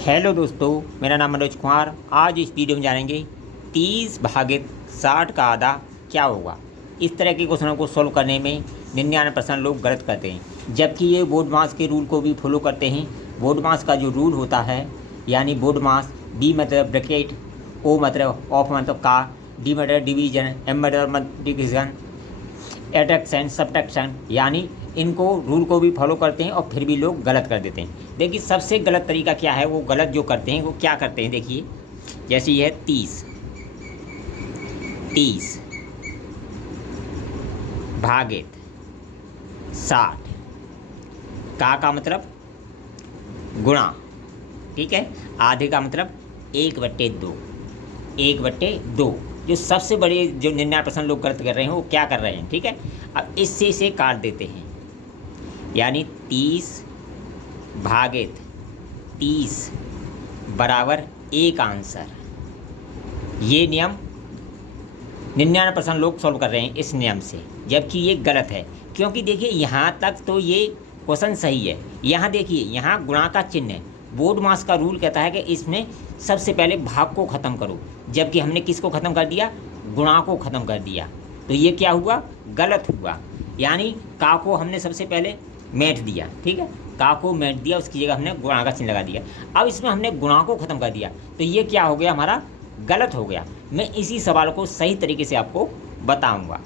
Hello दोस्तों, मेरा नाम मनोज कुमार। आज इस वीडियो में जानेंगे 30 भागित 60 का आधा क्या होगा। इस तरह के क्वेश्चनों को सॉल्व करने में 99% लोग गलत करते हैं, जबकि ये बोर्ड मास के रूल को भी फॉलो करते हैं। बोर्ड मास का जो रूल होता है, यानी बोर्ड मास, बी मतलब ब्रैकेट, ओ मतलब ऑफ मतलब का, डी मतलब डिवीजन, एम मतलब मल्टीप्लिकेशन, एट्रैक्शन, सब्ट्रैक्शन, यानी इनको रूल को भी फॉलो करते हैं और फिर भी लोग गलत कर देते हैं। देखिए सबसे गलत तरीका क्या है, वो गलत जो करते हैं वो क्या करते हैं। देखिए जैसे ये है 30 भागित 60 का मतलब गुणा, ठीक है। आधे का मतलब 1/2, 1/2। जो सबसे बड़े जो 99% लोग गलत कर रहे हैं वो क्या कर रहे हैं, ठीक है। अब इससे इसे काट देते हैं, यानी 30 भागित 30 बराबर एक आंसर। ये नियम 99% लोग सॉल्व कर रहे हैं इस नियम से, जबकि ये गलत है। क्योंकि देखिए यहाँ तक तो ये क्वेश्चन सही है। यहाँ देखिए, यहाँ गुणा का चिन्ह है। बोर्ड मास का रूल कहता है कि इसमें सबसे पहले भाग को ख़त्म करो, जबकि हमने किसको ख़त्म कर दिया, गुणा को ख़त्म कर दिया। तो ये क्या हुआ, गलत हुआ। यानी का को हमने सबसे पहले मेट दिया, ठीक है, का को मेट दिया, उसकी जगह हमने गुणा का चिन्ह लगा दिया। अब इसमें हमने गुणा को ख़त्म कर दिया, तो ये क्या हो गया, हमारा गलत हो गया। मैं इसी सवाल को सही तरीके से आपको बताऊंगा।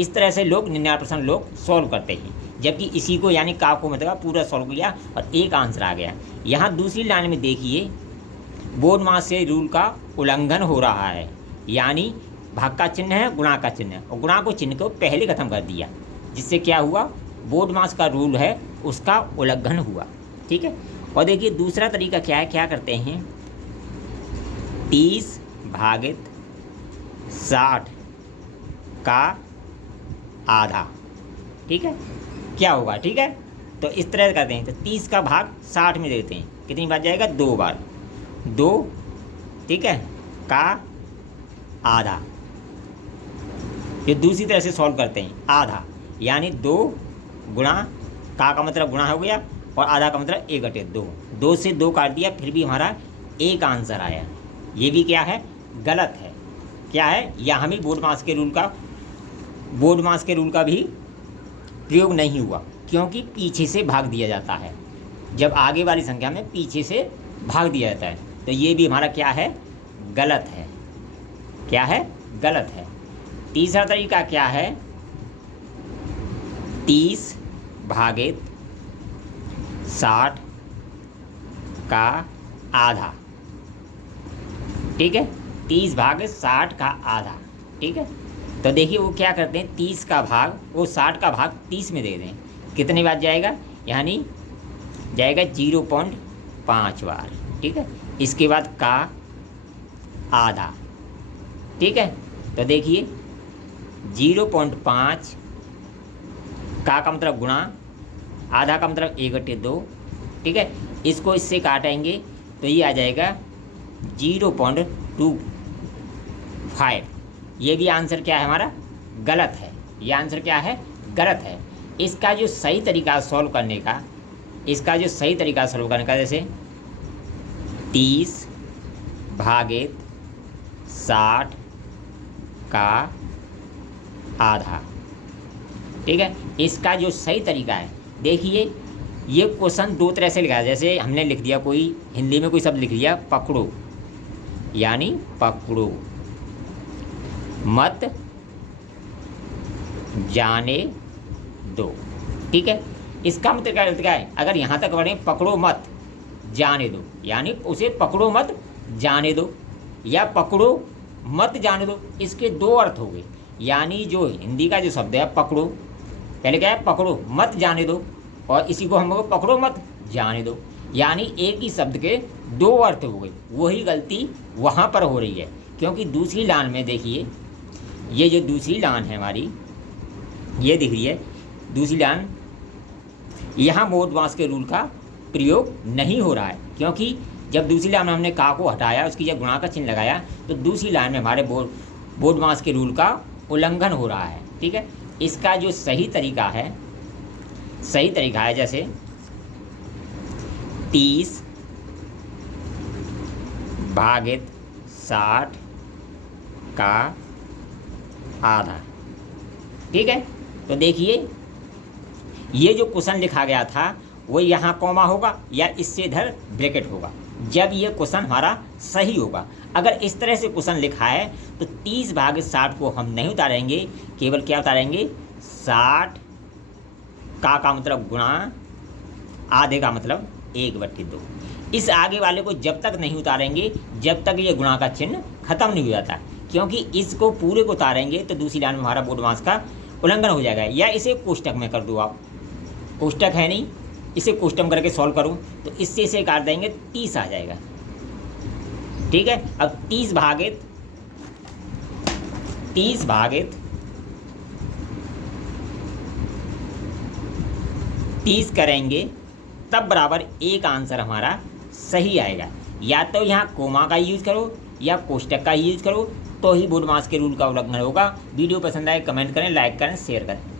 इस तरह से लोग 99% लोग सॉल्व करते हैं, जबकि इसी को यानी का को मतलब पूरा सॉल्व किया और एक आंसर आ गया। यहाँ दूसरी लाइन में देखिए, बोर्ड मास से रूल का उल्लंघन हो रहा है, यानी भाग का चिन्ह है, गुणा का चिन्ह है, और गुणा को चिन्ह को पहले ख़त्म कर दिया, जिससे क्या हुआ, बोर्ड मास का रूल है उसका उल्लंघन हुआ, ठीक है। और देखिए दूसरा तरीका क्या है, क्या करते हैं, 30 भागित 60 का आधा, ठीक है, क्या होगा, ठीक है। तो इस तरह करते हैं, तो 30 का भाग 60 में देते हैं, कितनी बार जाएगा, 2 बार, 2, ठीक है, का आधा। ये दूसरी तरह से सॉल्व करते हैं, आधा यानी 2 गुणा, का मतलब गुणा हो गया, और आधा का मतलब 1/2, 2 से 2 काट दिया, फिर भी हमारा एक आंसर आया। ये भी क्या है, गलत है। क्या है, यहाँ भी बोर्ड मास के रूल का भी प्रयोग नहीं हुआ, क्योंकि पीछे से भाग दिया जाता है। जब आगे वाली संख्या में पीछे से भाग दिया जाता है, तो ये भी हमारा क्या है, गलत है। क्या है, गलत है। तीसरा तरीका क्या है, 30 भागित 60 का आधा, ठीक है, 30 भागित 60 का आधा, ठीक है। तो देखिए वो क्या करते हैं, 30 का भाग, वो 60 का भाग 30 में दे दें, कितनी बार जाएगा, यानी जाएगा 0.5 बार, ठीक है। इसके बाद का आधा, ठीक है। तो देखिए 0.5, का मतलब गुणा, आधा का मतलब 1/2, ठीक है। इसको इससे काटेंगे तो ये आ जाएगा 0.25। ये भी आंसर क्या है हमारा, गलत है। ये आंसर क्या है, गलत है। इसका जो सही तरीका सॉल्व करने का, जैसे 30 भागित 60 का आधा, ठीक है, इसका जो सही तरीका है, देखिए ये क्वेश्चन दो तरह से लिखा है। जैसे हमने लिख दिया, कोई हिंदी में कोई शब्द लिख दिया, पकड़ो, यानी पकड़ो, मत जाने दो, ठीक है। इसका मतलब क्या है, अगर यहाँ तक पढ़ें, पकड़ो मत जाने दो, यानी उसे पकड़ो मत जाने दो, या पकड़ो मत जाने दो, इसके दो अर्थ हो गए। यानी जो हिंदी का जो शब्द है पकड़ो, पहले क्या है, पकड़ो मत जाने दो, और इसी को हम लोग पकड़ो मत जाने दो, यानी एक ही शब्द के दो अर्थ हो गए। वही गलती वहाँ पर हो रही है, क्योंकि दूसरी लाइन में देखिए, ये जो दूसरी लाइन है हमारी, ये दिख रही है दूसरी लाइन, यहाँ बोर्ड मास के रूल का प्रयोग नहीं हो रहा है, क्योंकि जब दूसरी लाइन में हमने का को हटाया, उसकी जब गुणा का चिन्ह लगाया, तो दूसरी लाइन में हमारे बोर्ड मास के रूल का उल्लंघन हो रहा है, ठीक है। इसका जो सही तरीका है, जैसे 30 भागित 60 का आधा। ठीक है, तो देखिए ये जो क्वेश्चन लिखा गया था वो यहाँ कॉमा होगा या इससे इधर ब्रैकेट होगा जब ये क्वेश्चन हमारा सही होगा। अगर इस तरह से क्वेश्चन लिखा है तो 30 भागित 60 को हम नहीं उतारेंगे, केवल क्या उतारेंगे 60 का मतलब गुणा, आधे का मतलब 1/2। इस आगे वाले को जब तक नहीं उतारेंगे जब तक ये गुणा का चिन्ह खत्म नहीं हो जाता, क्योंकि इसको पूरे को उतारेंगे तो दूसरी लाइन में हमारा बोर्डमास का उल्लंघन हो जाएगा। या इसे कोष्टक में कर दो आप, कोष्टक है नहीं, इसे कोष्टक करके सॉल्व करूँ तो इससे इसे काट देंगे 30 आ जाएगा। ठीक है, अब 30 भागित 30 करेंगे तब बराबर एक आंसर हमारा सही आएगा। या तो यहाँ कोमा का यूज करो या कोष्टक का यूज करो तो ही बोर्डमास के रूल का उल्लंघन होगा। वीडियो पसंद आए कमेंट करें, लाइक करें, शेयर करें।